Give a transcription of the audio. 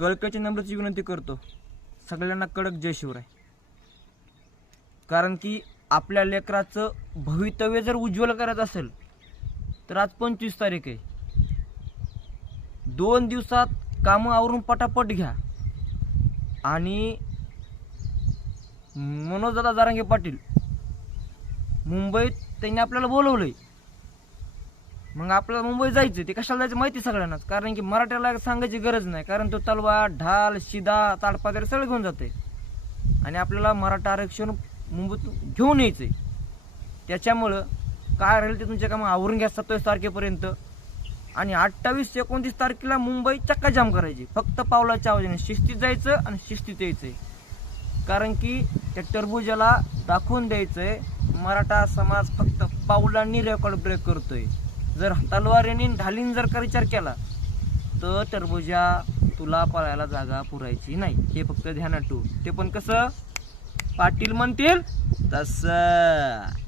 कळकळीची नम्रतेची विनंती करतो सगळ्यांना कडक जय शिवराय. कारण की आपल्या लेकराचं भवितव्य जर उज्ज्वल करायचं असेल तर आज 25 तारीख आहे. 2 दिवसात कामं आवरून पटापट घ्या. आणि मनोजदादा जारांगे पाटील मुंबईत त्यांनी आपल्याला बोलवलंय. मग आपल्याला मुंबईत जायचं. ते कशाला जायचं माहिती सगळ्यांनाच. कारण की मराठ्याला सांगायची गरज नाही. कारण तो तलवार ढाल शिदा ताडपादरी सगळं घेऊन जाते. आणि आपल्याला मराठा आरक्षण मुंबईत घेऊन यायचंय. त्याच्यामुळं काय राहील ते तुमच्या कामं आवरून घ्या 27 तारखेपर्यंत. आणि 28-29 तारखेला मुंबई चक्काजाम करायची. फक्त पावलाच्या आवाजाने शिस्तीत जायचं आणि शिस्तीत यायचंय. कारण की त्या टरबुजाला दाखवून द्यायचंय मराठा समाज फक्त पावलांनी रेकॉर्ड ब्रेक करतोय. जर तलवारीने ढालीन जर का विचार केला तर टरबुजा तुला पळायला जागा पुरायची नाही. हे फक्त ध्यानात ठेव. ते पण कसं पाटील म्हणतील तसं.